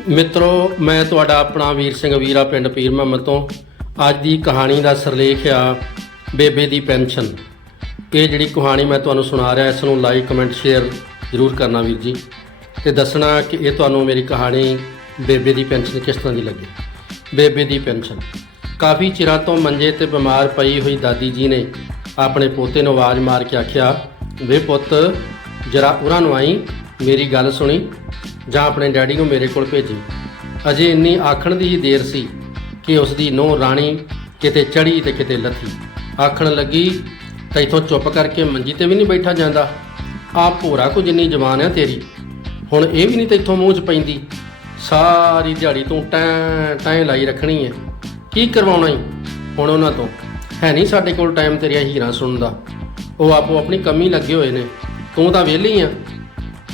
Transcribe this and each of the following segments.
ਮਿੱਤਰੋ, ਮੈਂ ਤੁਹਾਡਾ ਆਪਣਾ ਵੀਰ ਸਿੰਘ ਵੀਰਾ ਪਿੰਡ ਪੀਰ ਮੁਹੰਮਦ ਤੋਂ। ਅੱਜ ਦੀ ਕਹਾਣੀ ਦਾ ਸਿਰਲੇਖ ਆ ਬੇਬੇ ਦੀ ਪੈਨਸ਼ਨ। ਇਹ ਜਿਹੜੀ ਕਹਾਣੀ ਮੈਂ ਤੁਹਾਨੂੰ ਸੁਣਾ ਰਿਹਾ, ਇਸ ਨੂੰ ਲਾਈਕ, ਕਮੈਂਟ, ਸ਼ੇਅਰ ਜ਼ਰੂਰ ਕਰਨਾ ਵੀਰ ਜੀ ਤੇ ਦੱਸਣਾ ਕਿ ਇਹ ਤੁਹਾਨੂੰ ਮੇਰੀ ਕਹਾਣੀ ਬੇਬੇ ਦੀ ਪੈਨਸ਼ਨ ਕਿਸ ਤਰ੍ਹਾਂ ਦੀ ਲੱਗੀ। ਬੇਬੇ ਦੀ ਪੈਨਸ਼ਨ। ਕਾਫੀ ਚਿਰਾਂ ਤੋਂ ਮੰਜੇ ਤੇ ਬਿਮਾਰ ਪਈ ਹੋਈ ਦਾਦੀ ਜੀ ਨੇ ਆਪਣੇ ਪੋਤੇ ਨੂੰ ਆਵਾਜ਼ ਮਾਰ ਕੇ ਆਖਿਆ, ਵੇ ਪੁੱਤ, ਜਰਾ ਉਰਾਂ ਨੂੰ ਆਈ ਮੇਰੀ ਗੱਲ ਸੁਣੀ ਜਾਂ ਆਪਣੇ ਡੈਡੀ ਨੂੰ ਮੇਰੇ ਕੋਲ ਭੇਜੀ। ਅਜੇ ਇੰਨੀ ਆਖਣ ਦੀ ਹੀ ਦੇਰ ਸੀ ਕਿ ਉਸ ਦੀ ਨੂੰਹ ਰਾਣੀ ਕਿਤੇ ਚੜੀ ਤੇ ਕਿਤੇ ਲੱਥੀ। ਆਖਣ ਲੱਗੀ, ਤਾਂ ਇਥੋਂ ਚੁੱਪ ਕਰਕੇ ਮੰਜੀ ਤੇ ਵੀ ਨਹੀਂ ਬੈਠਾ ਜਾਂਦਾ। ਆ ਭੋਰਾ ਕੋ ਜਿੰਨੀ ਜਵਾਨ ਆ ਤੇਰੀ। ਹੁਣ ਇਹ ਵੀ ਨਹੀਂ ਤੇ ਇਥੋਂ ਮੂੰਹ ਚ ਪੈਂਦੀ। ਸਾਰੀ ਦਿਹਾੜੀ ਤੂੰ ਟੈਂ ਟੈਂ ਲਾਈ ਰੱਖਣੀ ਹੈ ਕੀ ਕਰਵਾਉਣਾ ਈ? ਹੁਣ ਉਹਨਾਂ ਤੋਂ ਹੈ ਨਹੀਂ ਸਾਡੇ ਕੋਲ ਟਾਈਮ ਤੇਰੀਆਂ ਹੀਰਾਂ ਸੁਣਨ ਦਾ। ਉਹ ਆਪੋ ਆਪਣੀ ਕਮੀ ਲੱਗੇ ਹੋਏ ਨੇ। ਤੂੰ ਤਾਂ ਵਿਹਲੀ ਆ।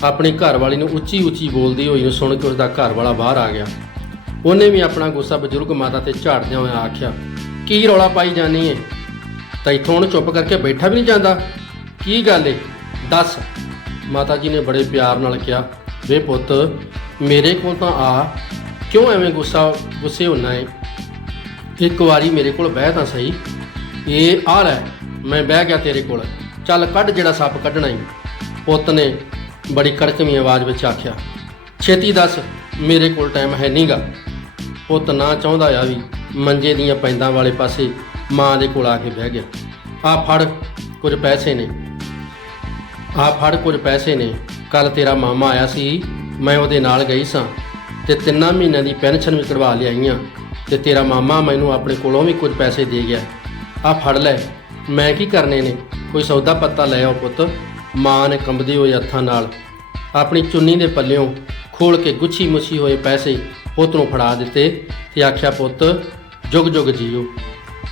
ਆਪਣੀ ਘਰਵਾਲੀ ਨੂੰ ਉੱਚੀ ਉੱਚੀ ਬੋਲਦੀ ਹੋਈ ਨੂੰ ਸੁਣ ਕੇ ਉਸ ਦਾ ਘਰ ਵਾਲਾ ਬਾਹਰ ਆ ਗਿਆ। ਉਹਨੇ ਵੀ ਆਪਣਾ ਗੁੱਸਾ ਬਜ਼ੁਰਗ ਮਾਤਾ ਤੇ ਝਾੜਦਿਆਂ ਹੋਇਆ ਆਖਿਆ, ਕੀ ਰੌਲਾ ਪਾਈ ਜਾਨੀ ਏ? ਤਾਂ ਇੱਥੋਂ ਹੁਣ ਚੁੱਪ ਕਰਕੇ ਬੈਠਾ ਵੀ ਨਹੀਂ ਜਾਂਦਾ? ਕੀ ਗੱਲ ਏ? ਦੱਸ। ਮਾਤਾ ਜੀ ਨੇ ਬੜੇ ਪਿਆਰ ਨਾਲ ਕਿਹਾ, ਵੇ ਪੁੱਤ, ਮੇਰੇ ਕੋਲ ਤਾਂ ਆ। ਕਿਉਂ ਐਵੇਂ ਗੁੱਸਾ, ਗੁੱਸੇ ਹੁੰਨਾ ਏ? ਇੱਕ ਵਾਰੀ ਮੇਰੇ ਕੋਲ ਬਹਿ ਤਾਂ ਸਹੀ। ਇਹ ਆ ਲੈ, ਮੈਂ ਬਹਿ ਗਿਆ ਤੇਰੇ ਕੋਲ। ਚੱਲ ਕੱਢ ਜਿਹੜਾ ਸੱਪ ਕੱਢਣਾ ਈ। ਪੁੱਤ ਨੇ ਬੜੀ ਕੜਕਵੀਂ ਆਵਾਜ਼ ਵਿੱਚ ਆਖਿਆ, ਛੇਤੀ ਦੱਸ, ਮੇਰੇ ਕੋਲ ਟਾਈਮ ਹੈ ਨਹੀਂਗਾ ਪੁੱਤ ਨਾ ਚਾਹੁੰਦਾ ਆ ਵੀ ਮੰਜੇ ਦੀਆਂ ਪੈਂਦਾਂ ਵਾਲੇ ਪਾਸੇ ਮਾਂ ਦੇ ਕੋਲ ਆ ਕੇ ਬਹਿ ਗਿਆ। ਆ ਫੜ, ਕੁਝ ਪੈਸੇ ਨੇ। ਆ ਫੜ, ਕੁਝ ਪੈਸੇ ਨੇ। ਕੱਲ ਤੇਰਾ ਮਾਮਾ ਆਇਆ ਸੀ, ਮੈਂ ਉਹਦੇ ਨਾਲ ਗਈ ਸਾਂ ਤੇ ਤਿੰਨਾਂ ਮਹੀਨਿਆਂ ਦੀ ਪੈਨਸ਼ਨ ਵੀ ਕਢਵਾ ਲਿਆਈਆਂ ਤੇ ਤੇਰਾ ਮਾਮਾ ਮੈਨੂੰ ਆਪਣੇ ਕੋਲੋਂ ਵੀ ਕੁਝ ਪੈਸੇ ਦੇ ਗਿਆ। ਆ ਫੜ ਲੈ, ਮੈਂ ਕੀ ਕਰਨੇ ਨੇ? ਕੋਈ ਸੌਦਾ ਪੱਤਾ ਲੈ ਆਓ ਪੁੱਤ। ਮਾਂ ਨੇ ਕੰਬਦੇ ਹੋਏ ਹੱਥਾਂ ਨਾਲ ਆਪਣੀ ਚੁੰਨੀ ਦੇ ਪੱਲਿਓਂ ਖੋਲ ਕੇ ਗੁੱਛੀ ਮੁੱਛੀ ਹੋਏ ਪੈਸੇ ਪੁੱਤ ਨੂੰ ਫੜਾ ਦਿੱਤੇ ਤੇ ਆਖਿਆ, ਪੁੱਤ ਜੁਗ ਜੁਗ ਜੀਓ।